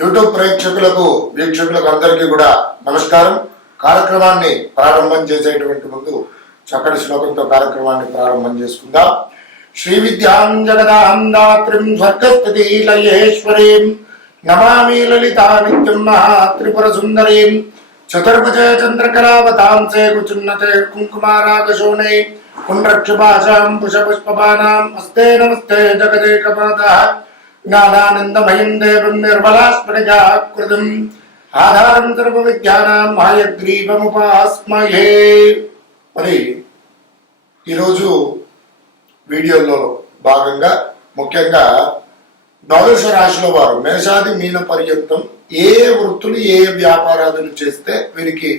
YouTube ప్రేక్షకులకు వీక్షకులకు అందరికీ కూడా నమస్కారం. కార్యక్రమాన్ని ప్రారంభం చేసేటువంటి ముందు చక్కటి శ్లోకంతో కార్యక్రమాన్ని ప్రారంభం చేసుకుందాం. శ్రీ విద్యాం జగదాం దాత్రిం స్వర్గస్థితి లయేశ్వరీం నమామి లలితా నిత్యం మహా త్రిపుర సుందరీం చతుర్భుజ చంద్రకళావతాంసే కుచున్నతే కుంకుమారాగశోణే పుండ్రక్షుభాషాం పుష్పపానాం హస్తే నమస్తే జగదేకమాతః జ్ఞానానందమయం దేవం నిర్మలాస్ఫటికాకృతిం ఆధారం సర్వ విద్యానాం హయగ్రీవముపాస్మహే. మరి ఈరోజు వీడియోలో భాగంగా ముఖ్యంగా ద్వాదశ రాశిలో వారు మేషాది మీన పర్యంతం ఏ వృత్తులు ఏ వ్యాపారాలు చేస్తే వీరికి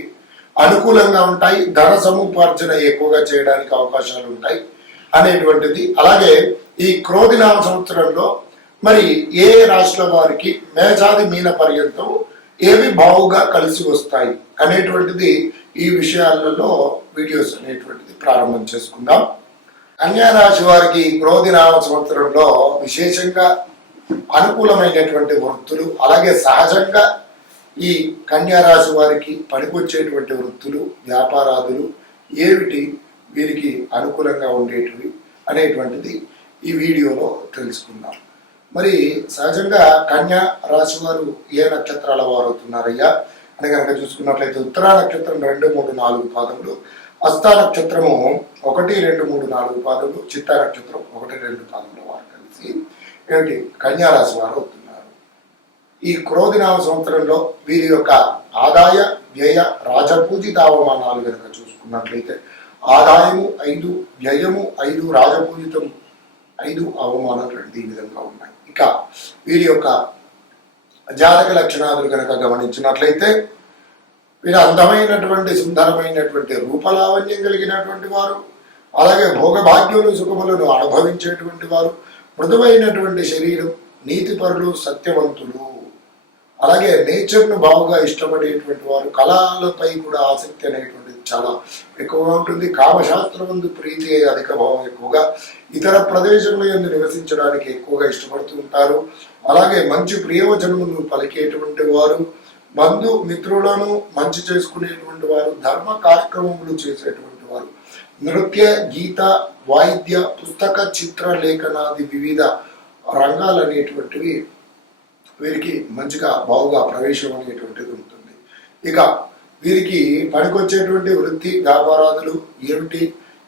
అనుకూలంగా ఉంటాయి, ధన సముపార్జన ఎక్కువగా చేయడానికి అవకాశాలు ఉంటాయి అనేటువంటిది. అలాగే ఈ క్రోధినామ సంవత్సరంలో మరి ఏ రాశుల వారికి మేషాది మీన పర్యంతం ఏవి బావుగా కలిసి వస్తాయి అనేటువంటిది ఈ విషయాలలో వీడియోస్ అనేటువంటిది ప్రారంభం చేసుకుందాం. కన్యా రాశి వారికి క్రోధినామ సంవత్సరంలో విశేషంగా అనుకూలమైనటువంటి వృత్తులు, అలాగే సహజంగా ఈ కన్యా రాశి వారికి పనికొచ్చేటువంటి వృత్తులు వ్యాపారాదులు ఏమిటి వీరికి అనుకూలంగా ఉండేటివి అనేటువంటిది ఈ వీడియోలో తెలుసుకుందాం. మరి సహజంగా కన్యా రాశి వారు ఏ నక్షత్రాల వారు అవుతున్నారయ్యా అని కనుక చూసుకున్నట్లయితే ఉత్తరా నక్షత్రం 2, 3, 4 పాదములు, హస్త నక్షత్రము 1, 2, 3, 4 పాదములు, చిత్తా నక్షత్రం 1, 2 పాదముల వారు కలిసి ఏమిటి కన్యా రాశి వారు అవుతున్నారు. ఈ క్రోధినామ సంవత్సరంలో వీరి యొక్క ఆదాయ వ్యయ రాజపూజిత అవమానాలు కనుక చూసుకున్నట్లయితే ఆదాయము 5, వ్యయము 5, రాజపూజితం 5, అవమానాలు 2 ఈ విధంగా ఉన్నాయి. ఇక వీరి యొక్క జాతక లక్షణాలు కనుక గమనించినట్లయితే వీరు అందమైనటువంటి సుందరమైనటువంటి రూపలావణ్యం కలిగినటువంటి వారు, అలాగే భోగభాగ్యులు సుఖములను అనుభవించేటువంటి వారు, మృదువైనటువంటి శరీరం, నీతిపరులు, సత్యవంతులు, అలాగే నేచర్ను బాగుగా ఇష్టపడేటువంటి వారు, కళలపై కూడా ఆసక్తి అనేటువంటిది చాలా ఎక్కువగా ఉంటుంది. కామశాస్త్రమందు ప్రీతి అధిక భావం ఎక్కువగా, ఇతర ప్రదేశంలో ఎందు నివసించడానికి ఎక్కువగా ఇష్టపడుతూ ఉంటారు. అలాగే మంచి ప్రియవచనములు పలికేటువంటి వారు, బంధు మిత్రులను మంచి చేసుకునేటువంటి వారు, ధర్మ కార్యక్రమములు చేసేటువంటి వారు, నృత్య గీత వాయిద్య పుస్తక చిత్ర లేఖనాది వివిధ రంగాలు అనేటువంటివి వీరికి మంచిగా బాగుగా ప్రవేశం అనేటువంటిది ఉంటుంది. ఇక వీరికి పనికొచ్చేటువంటి వృత్తి వ్యాపారాదులు ఏమిటి,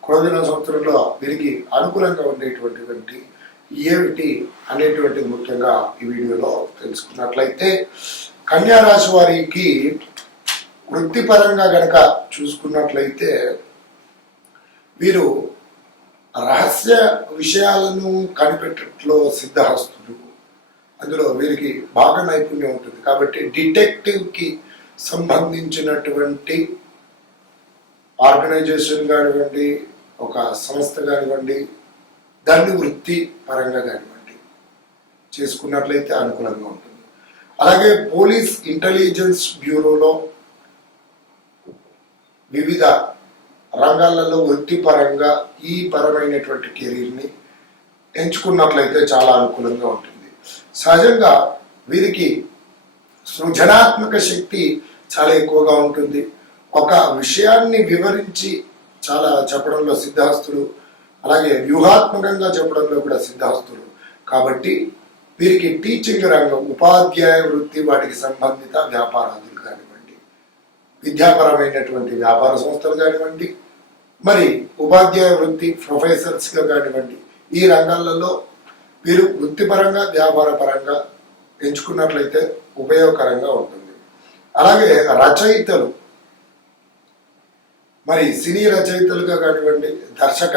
క్రోధిన సంవత్సరంలో వీరికి అనుకూలంగా ఉండేటువంటి ఏమిటి అనేటువంటిది ముఖ్యంగా ఈ వీడియోలో తెలుసుకున్నట్లయితే కన్యా రాశి వారికి వృత్తిపరంగా గనక చూసుకున్నట్లయితే వీరు రహస్య విషయాలను కనిపెట్టడంలో సిద్ధహస్తులు, అందులో వీరికి బాగా నైపుణ్యం ఉంటుంది. కాబట్టి డిటెక్టివ్కి సంబంధించినటువంటి ఆర్గనైజేషన్ కానివ్వండి, ఒక సంస్థ కానివ్వండి, దాన్ని వృత్తి పరంగా కానివ్వండి చేసుకున్నట్లయితే అనుకూలంగా ఉంటుంది. అలాగే పోలీస్ ఇంటెలిజెన్స్ బ్యూరోలో వివిధ రంగాలలో వృత్తిపరంగా ఈ పరమైనటువంటి కెరీర్ని ఎంచుకున్నట్లయితే చాలా అనుకూలంగా ఉంటుంది. సహజంగా వీరికి సృజనాత్మక శక్తి చాలా ఎక్కువగా ఉంటుంది. ఒక విషయాన్ని వివరించి చాలా చెప్పడంలో సిద్ధహస్తులు, అలాగే వ్యూహాత్మకంగా చెప్పడంలో కూడా సిద్ధహస్తులు. కాబట్టి వీరికి టీచింగ్ రంగం, ఉపాధ్యాయ వృత్తి, వాటికి సంబంధిత వ్యాపారాదులు కానివ్వండి, విద్యాపరమైనటువంటి వ్యాపార సంస్థలు కానివ్వండి, మరి ఉపాధ్యాయ వృత్తి ప్రొఫెసర్స్గా కానివ్వండి, ఈ రంగాలలో వీరు వృత్తిపరంగా వ్యాపార పరంగా ఎంచుకున్నట్లయితే ఉపయోగకరంగా ఉంటుంది. అలాగే రచయితలు, మరి సినీ రచయితలుగా కానివ్వండి, దర్శక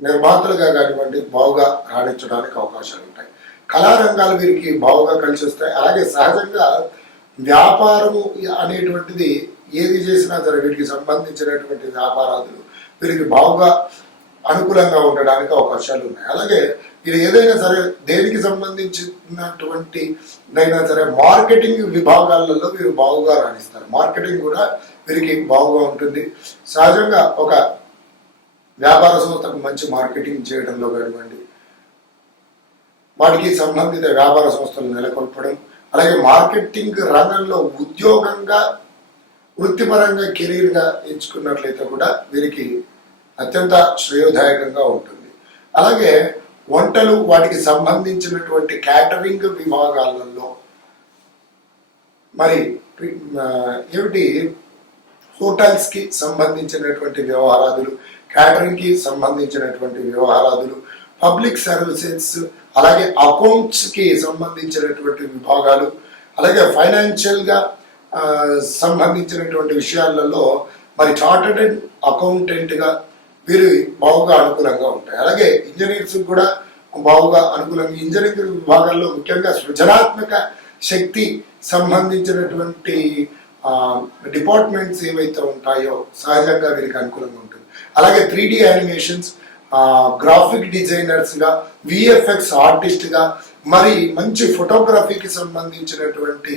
నిర్మాతలుగా కానివ్వండి బాగుగా రాణించడానికి అవకాశాలు ఉంటాయి. కళారంగాలు వీరికి బాగుగా కలిసి వస్తాయి. అలాగే సహజంగా వ్యాపారము అనేటువంటిది ఏది చేసినా సరే వీరికి సంబంధించినటువంటి వ్యాపారాలు వీరికి బాగుగా అనుకూలంగా ఉండడానికి అవకాశాలు ఉన్నాయి. అలాగే వీరు ఏదైనా సరే దేనికి సంబంధించినటువంటి అయినా సరే మార్కెటింగ్ విభాగాలలో వీరు బాగుగా రాణిస్తారు. మార్కెటింగ్ కూడా వీరికి బాగుగా ఉంటుంది. సహజంగా ఒక వ్యాపార సంస్థకు మంచి మార్కెటింగ్ చేయడంలో కానివ్వండి, వాటికి సంబంధిత వ్యాపార సంస్థలు నెలకొల్పడం, అలాగే మార్కెటింగ్ రంగంలో ఉద్యోగంగా వృత్తిపరంగా కెరీర్గా ఎంచుకున్నట్లయితే కూడా వీరికి అత్యంత శ్రేయోదాయకంగా ఉంటుంది. అలాగే వంటలు వాటికి సంబంధించినటువంటి క్యాటరింగ్ విభాగాలలో మరి ఏమిటి హోటల్స్కి సంబంధించినటువంటి వ్యవహారాదులు, క్యాటరింగ్కి సంబంధించినటువంటి వ్యవహారాదులు, పబ్లిక్ సర్వీసెస్, అలాగే అకౌంట్స్కి సంబంధించినటువంటి విభాగాలు, అలాగే ఫైనాన్షియల్గా సంబంధించినటువంటి విషయాలలో మరి చార్టర్డ్ అకౌంటెంట్గా వీరు బాగుగా అనుకూలంగా ఉంటాయి. అలాగే ఇంజనీర్స్ కూడా బాగుగా అనుకూలంగా, ఇంజనీరింగ్ విభాగాల్లో ముఖ్యంగా సృజనాత్మక శక్తి సంబంధించినటువంటి డిపార్ట్మెంట్స్ ఏవైతే ఉంటాయో సహజంగా వీరికి అనుకూలంగా ఉంటుంది. అలాగే 3D యానిమేషన్స్, గ్రాఫిక్ డిజైనర్స్గా, విఎఫ్ఎక్స్ ఆర్టిస్ట్గా, మరి మంచి ఫోటోగ్రఫీకి సంబంధించినటువంటి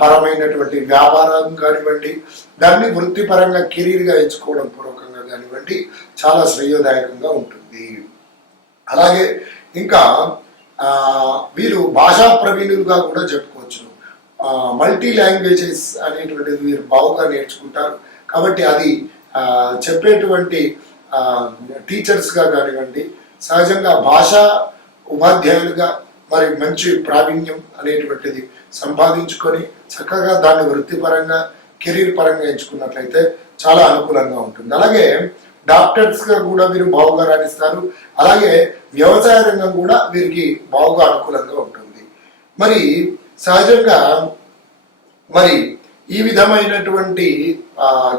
పరమైనటువంటి వ్యాపారం కానివ్వండి, దాన్ని వృత్తిపరంగా కెరీర్గా ఎంచుకోవడం పూర్వకంగా కానివ్వండి చాలా శ్రేయోదాయకంగా ఉంటుంది. అలాగే ఇంకా వీరు భాషా ప్రవీణులుగా కూడా చెప్పుకోవచ్చు. మల్టీ లాంగ్వేజెస్ అనేటువంటిది వీరు బాగుగా నేర్చుకుంటారు. కాబట్టి అది చెప్పేటువంటి టీచర్స్గా కానివ్వండి, సహజంగా భాషా ఉపాధ్యాయులుగా మరి మంచి ప్రావీణ్యం అనేటువంటిది సంపాదించుకొని చక్కగా దాన్ని వృత్తిపరంగా కెరీర్ పరంగా ఎంచుకున్నట్లయితే చాలా అనుకూలంగా ఉంటుంది. అలాగే డాక్టర్స్గా కూడా వీరు బాగుగా రాణిస్తారు. అలాగే వ్యవసాయ రంగం కూడా వీరికి బాగుగా అనుకూలంగా ఉంటుంది. మరి సహజంగా మరి ఈ విధమైనటువంటి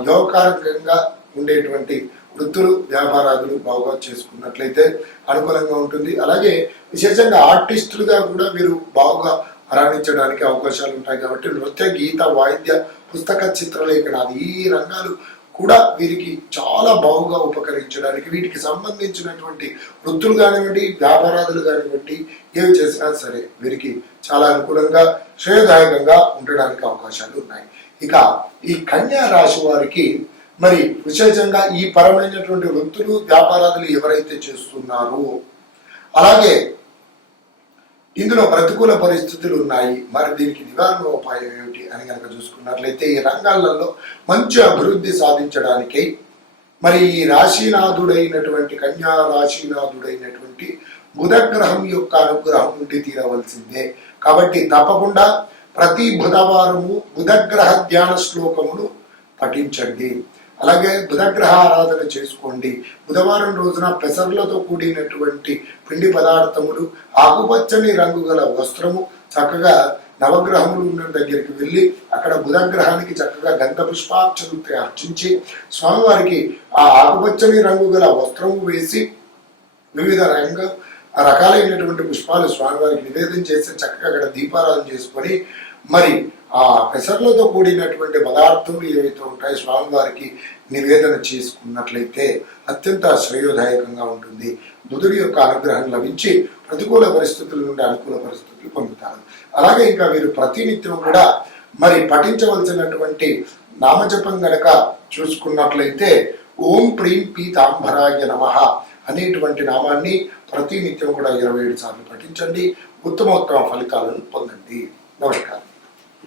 యోగకారకంగా ఉండేటువంటి వృత్తులు వ్యాపారాలు బాగా చేసుకున్నట్లయితే అనుకూలంగా ఉంటుంది. అలాగే విశేషంగా ఆర్టిస్టులుగా కూడా వీరు బాగా రాణించడానికి అవకాశాలు ఉంటాయి. కాబట్టి నృత్య, గీత, వాయిద్య, పుస్తక, చిత్రలేఖనాది ఈ రంగాలు కూడా వీరికి చాలా బాగుగా ఉపకరించడానికి, వీటికి సంబంధించినటువంటి వృత్తులు కానివ్వండి, వ్యాపారాలు కానివ్వండి, ఏవి చేసినా సరే వీరికి చాలా అనుకూలంగా శ్రేయదాయకంగా ఉండడానికి అవకాశాలు ఉన్నాయి. ఇక ఈ కన్యా రాశి వారికి మరి విశేషంగా ఈ పరమైనటువంటి వృత్తులు వ్యాపారాలు ఎవరైతే చేస్తున్నారో, అలాగే ఇందులో ప్రతికూల పరిస్థితులు ఉన్నాయి, మరి దీనికి నివారణ ఉపాయం ఏమిటి అని కనుక చూసుకున్నట్లయితే ఈ రంగాలలో మంచి అభివృద్ధి సాధించడానికి మరి ఈ రాశినాథుడైనటువంటి కన్యా రాశినాథుడైనటువంటి బుధగ్రహం యొక్క అనుగ్రహం నుండి తీరవలసిందే. కాబట్టి తప్పకుండా ప్రతి బుధవారము బుధగ్రహ ధ్యాన శ్లోకమును పఠించండి. అలాగే బుధగ్రహ ఆరాధన చేసుకోండి. బుధవారం రోజున పెసర్లతో కూడినటువంటి పిండి పదార్థములు, ఆకుపచ్చని రంగు గల వస్త్రము, చక్కగా నవగ్రహములు ఉన్న దగ్గరికి వెళ్ళి అక్కడ బుధగ్రహానికి చక్కగా గంధ పుష్పార్చనతో అర్చించి స్వామివారికి ఆ ఆకుపచ్చని రంగు గల వస్త్రము వేసి వివిధ రకాలైనటువంటి పుష్పాలు స్వామివారికి నివేదన చేసి చక్కగా అక్కడ దీపారాధన చేసుకొని మరి ఆ పెసర్లతో కూడినటువంటి పదార్థములు ఏవైతే ఉంటాయో స్వామివారికి నివేదన చేసుకున్నట్లయితే అత్యంత శ్రేయోదాయకంగా ఉంటుంది. బుధుడి యొక్క అనుగ్రహం లభించి ప్రతికూల పరిస్థితుల నుండి అనుకూల పరిస్థితులు పొందుతారు. అలాగే ఇంకా వీరు ప్రతినిత్యం కూడా మరి పఠించవలసినటువంటి నామజపం గనక చూసుకున్నట్లయితే ఓం ప్రీం పీతాంబరాయ నమః అనేటువంటి నామాన్ని ప్రతినిత్యం కూడా 27 సార్లు పఠించండి. ఉత్తమోత్తమ ఫలితాలను పొందండి. నమస్కారం.